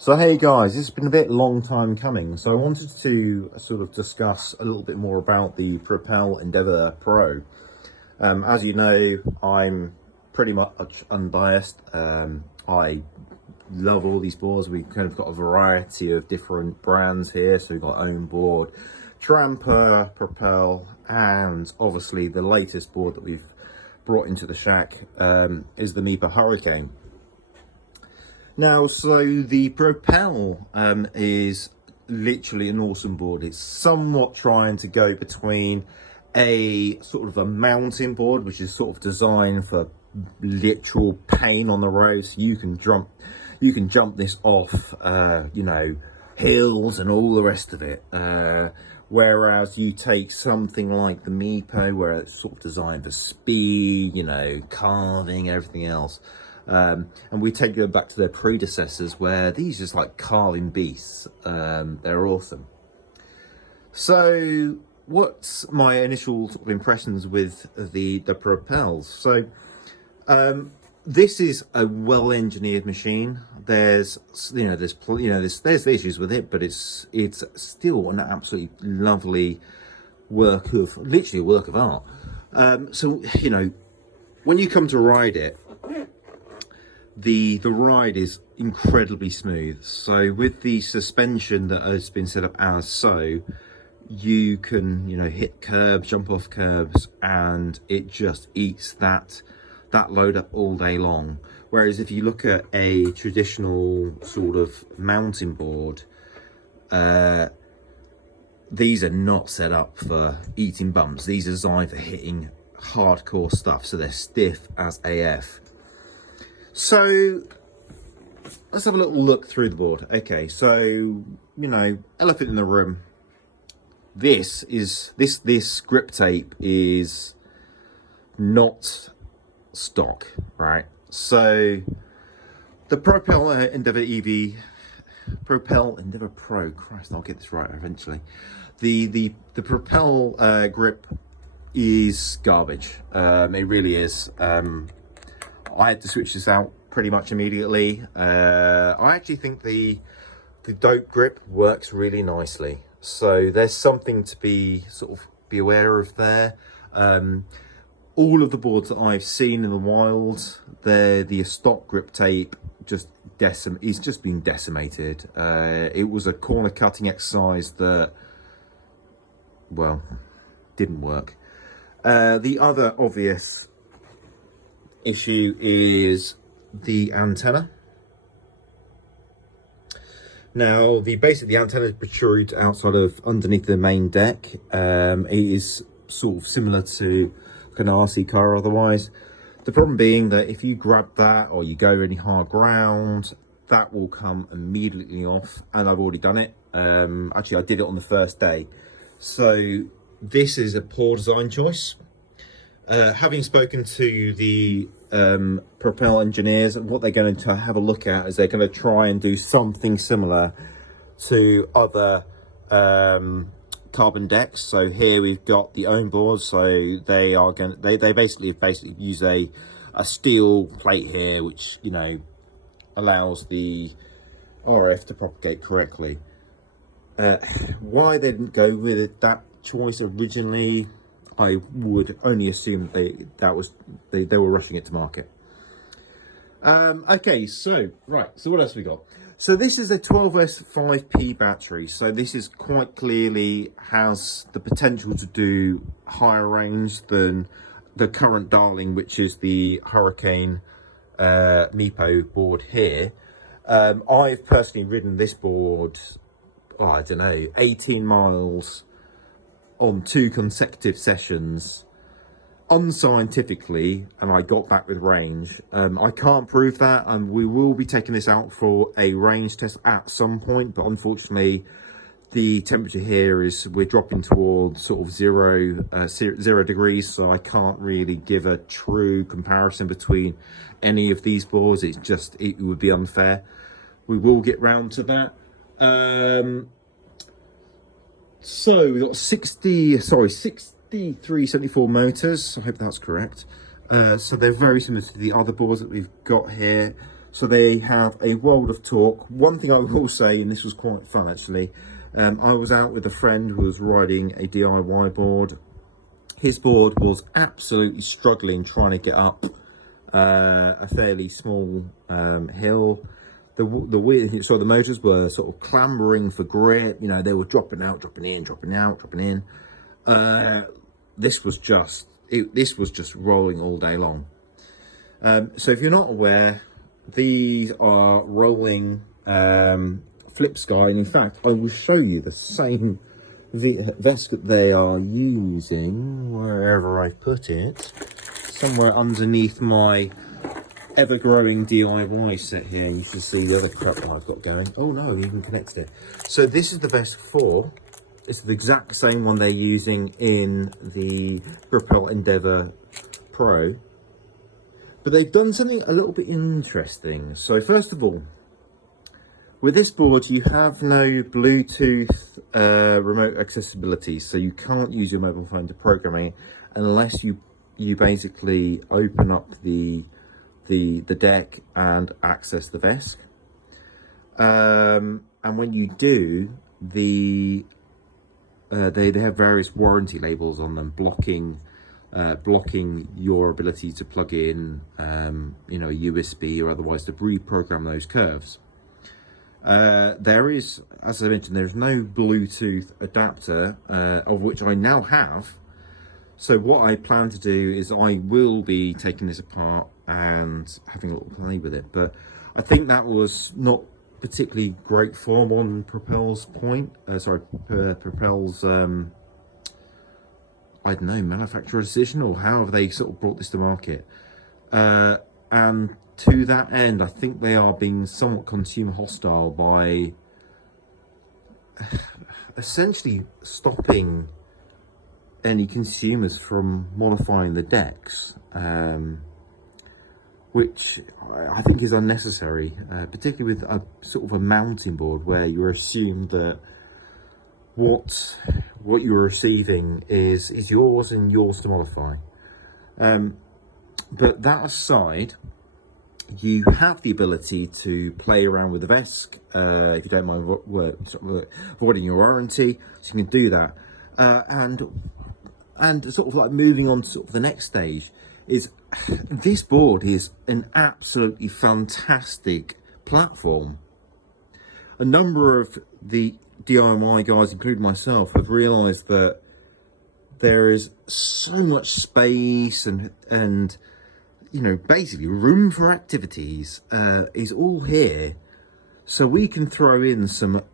So hey guys, this has been a bit long time coming. So I wanted to sort of discuss a little bit more about the Propel Endeavour Pro. As you know, I'm pretty much unbiased. I love all these boards. We've kind of got a variety of different brands here. So we've got own board, Tramper, Propel, and obviously the latest board that we've brought into the shack is the Meepo Hurricane. Now, so the Propel is literally an awesome board. It's somewhat trying to go between a sort of a mountain board, which is sort of designed for literal pain on the road. So you can jump this off, you know, hills and all the rest of it. Whereas you take something like the Meepo, where it's sort of designed for speed, you know, carving, everything else. And we take them back to their predecessors, where these are just like carving beasts. They're awesome. So what's my initial sort of impressions with the Propels? So this is a well-engineered machine. There's issues with it, but it's still an absolutely lovely literally a work of art. So you know, when you come to ride it, the ride is incredibly smooth. So with the suspension that has been set up as so, you can, you know, hit curbs, jump off curbs, and it just eats that load up all day long. Whereas if you look at a traditional sort of mountain board, these are not set up for eating bumps. These are designed for hitting hardcore stuff, so they're stiff as AF. So let's have a little look through the board. Okay, so, you know, elephant in the room. This grip tape is not stock, right? So the Propel Endeavour Pro, Christ, I'll get this right eventually. The Propel grip is garbage. It really is. I had to switch this out pretty much immediately. I actually think the dope grip works really nicely. So there's something to be aware of there. All of the boards that I've seen in the wild, the stock grip tape is just been decimated. It was a corner cutting exercise that, well, didn't work. The other obvious issue is the antenna. Now, the antenna protrudes outside of underneath the main deck. It is sort of similar to an RC car otherwise. The problem being that if you grab that or you go any hard ground, that will come immediately off, and I've already done it. Actually, I did it on the first day. So this is a poor design choice. Having spoken to the Propel engineers, what they're going to have a look at is they're going to try and do something similar to other carbon decks. So here we've got the own board. So they are going they basically use a steel plate here, which, you know, allows the RF to propagate correctly. Why they didn't go with that choice originally, I would only assume they were rushing it to market. Okay, so so what else we got? So this is a 12S5P battery. So this is quite clearly has the potential to do higher range than the current darling, which is the Hurricane Meepo board here. I've personally ridden this board, I don't know, 18 miles on 2 consecutive sessions unscientifically, and I got that with range. I can't prove that, and we will be taking this out for a range test at some point, but unfortunately the temperature here we're dropping towards sort of 0 degrees, so I can't really give a true comparison between any of these boards. It would be unfair. We will get round to that. So we've got 6374 motors. I hope that's correct. So they're very similar to the other boards that we've got here. So they have a world of torque. One thing I will say, and this was quite fun actually, I was out with a friend who was riding a DIY board. His board was absolutely struggling trying to get up a fairly small hill. So the motors were sort of clambering for grip. You know, they were dropping out, dropping in, dropping out, dropping in. This was just rolling all day long. So if you're not aware, these are rolling flip sky, and in fact I will show you the same vest that they are using wherever I put it, somewhere underneath my ever-growing DIY set here. You can see the other crap that I've got going. Oh no, you can connect it. So this is the vest 4. It's the exact same one they're using in the Propel Endeavour Pro, but they've done something a little bit interesting. So first of all, with this board you have no Bluetooth remote accessibility, so you can't use your mobile phone to program it unless you basically open up the deck and access the vest. And when you do, they have various warranty labels on them blocking your ability to plug in you know, a USB or otherwise to reprogram those curves. There is, as I mentioned, there's no Bluetooth adapter, of which I now have. So what I plan to do is I will be taking this apart and having a little play with it. But I think that was not particularly great form on Propel's point. Propel's I don't know, manufacturer decision, or however they sort of brought this to market. And to that end, I think they are being somewhat consumer hostile by essentially stopping any consumers from modifying the decks, which I think is unnecessary, particularly with a sort of a mountain board where you're assumed that what you're receiving is yours and yours to modify. But that aside, you have the ability to play around with the VESC if you don't mind voiding your warranty, so you can do that. And sort of like moving on to sort of the next stage is this board is an absolutely fantastic platform. A number of the DIY guys, including myself, have realised that there is so much space and you know, basically room for activities is all here, so we can throw in some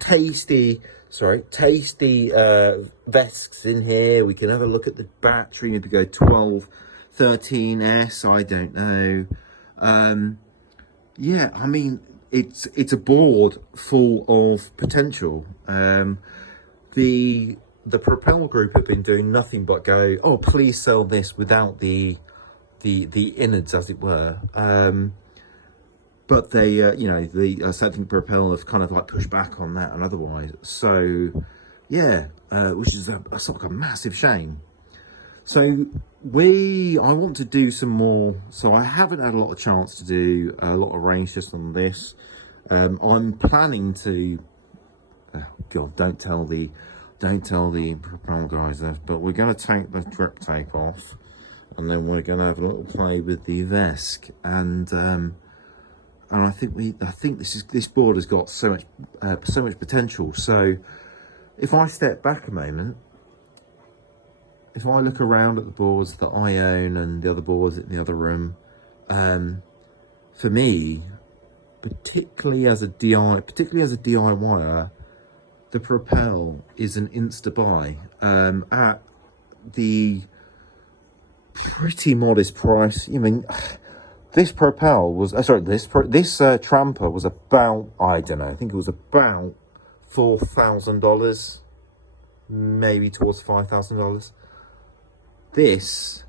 tasty VESCs in here. We can have a look at the battery, maybe go 1213S, I don't know. Yeah, I mean, it's a board full of potential. The Propel group have been doing nothing but go, oh, please sell this without the innards, as it were. But they, you know, I think Propel have kind of like pushed back on that and otherwise. So, yeah, which is a sort of a massive shame. So I want to do some more. So I haven't had a lot of chance to do a lot of range just on this. I'm planning to. Oh God, don't tell the Propel guys this, but we're going to take the drip tape off, and then we're going to have a little play with the VESC, and I think this board has got so much potential. So if I step back a moment, if I look around at the boards that I own and the other boards in the other room, for me, particularly as a DIYer, the Propel is an insta buy at the pretty modest price. I mean, this Propel was this Tramper was about, I don't know, I think it was about $4,000, maybe towards $5,000. This,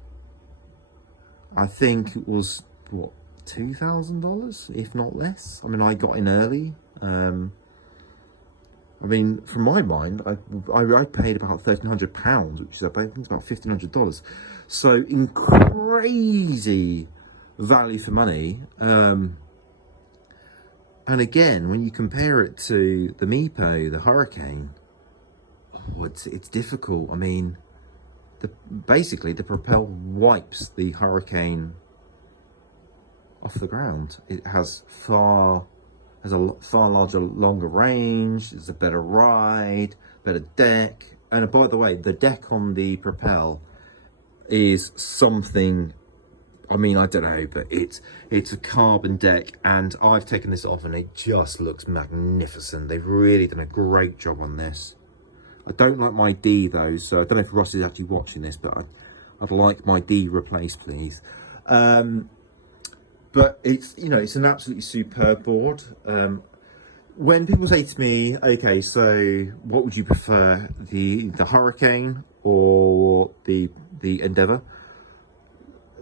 I think it was what, $2,000, if not less. I mean, I got in early. I mean, from my mind, I paid about £1,300, which is I think it's about $1,500. So in crazy value for money. And again, when you compare it to the Meepo, the Hurricane, oh, it's difficult. I mean, basically the Propel wipes the Hurricane off the ground. It has a far larger, longer range. It's a better ride, better deck. And by the way, the deck on the Propel is something, I mean, I don't know, but it's a carbon deck, and I've taken this off and it just looks magnificent. They've really done a great job on this. I don't like my D though, so I don't know if Ross is actually watching this, but I'd like my D replaced, please. But it's, you know, it's an absolutely superb board. When people say to me, okay, so what would you prefer, the Hurricane or the Endeavour?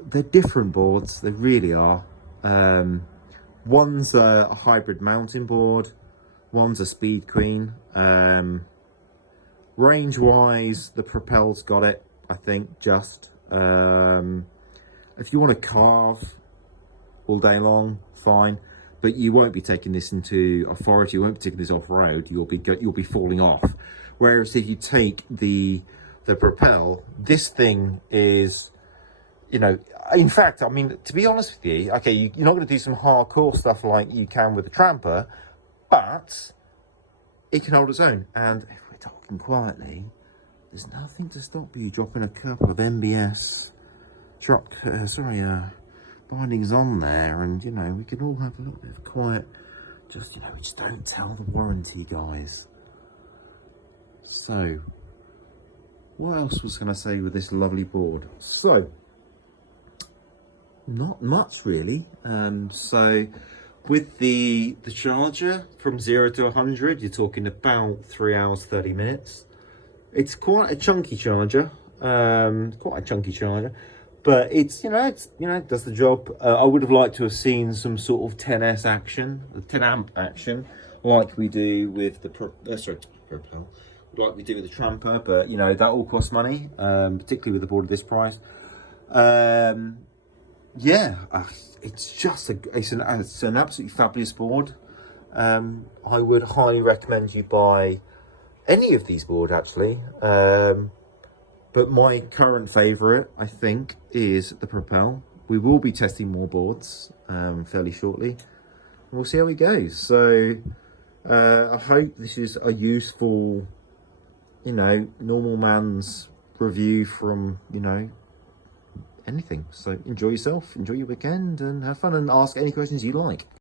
They're different boards, they really are. One's a hybrid mountain board, one's a Speed Queen. Range wise, the Propel's got it, I think, just. If you want to carve all day long, fine, but you won't be taking this into a forest, you won't be taking this off-road, you'll be falling off. Whereas if you take the Propel, this thing is, you know, in fact, I mean, to be honest with you, okay, you're not going to do some hardcore stuff like you can with the Tramper, but it can hold its own. And if we're talking quietly, there's nothing to stop you dropping a couple of MBS bindings on there, and you know, we can all have a little bit of quiet. Just, you know, just don't tell the warranty guys. So, what else was going to say with this lovely board? So, not much really. So with the charger from 0 to 100, you're talking about 3 hours 30 minutes. It's quite a chunky charger, but it's, you know, it does the job. I would have liked to have seen some sort of 10S action, the 10 amp action, like we do with the Propel, like we do with the Tramper, but you know, that all costs money, particularly with a board of this price. Yeah, it's an absolutely fabulous board. I would highly recommend you buy any of these boards actually. But my current favourite, I think, is the Propel. We will be testing more boards fairly shortly. We'll see how it goes. So I hope this is a useful, you know, normal man's review from, you know, anything. So enjoy yourself, enjoy your weekend, and have fun, and ask any questions you like.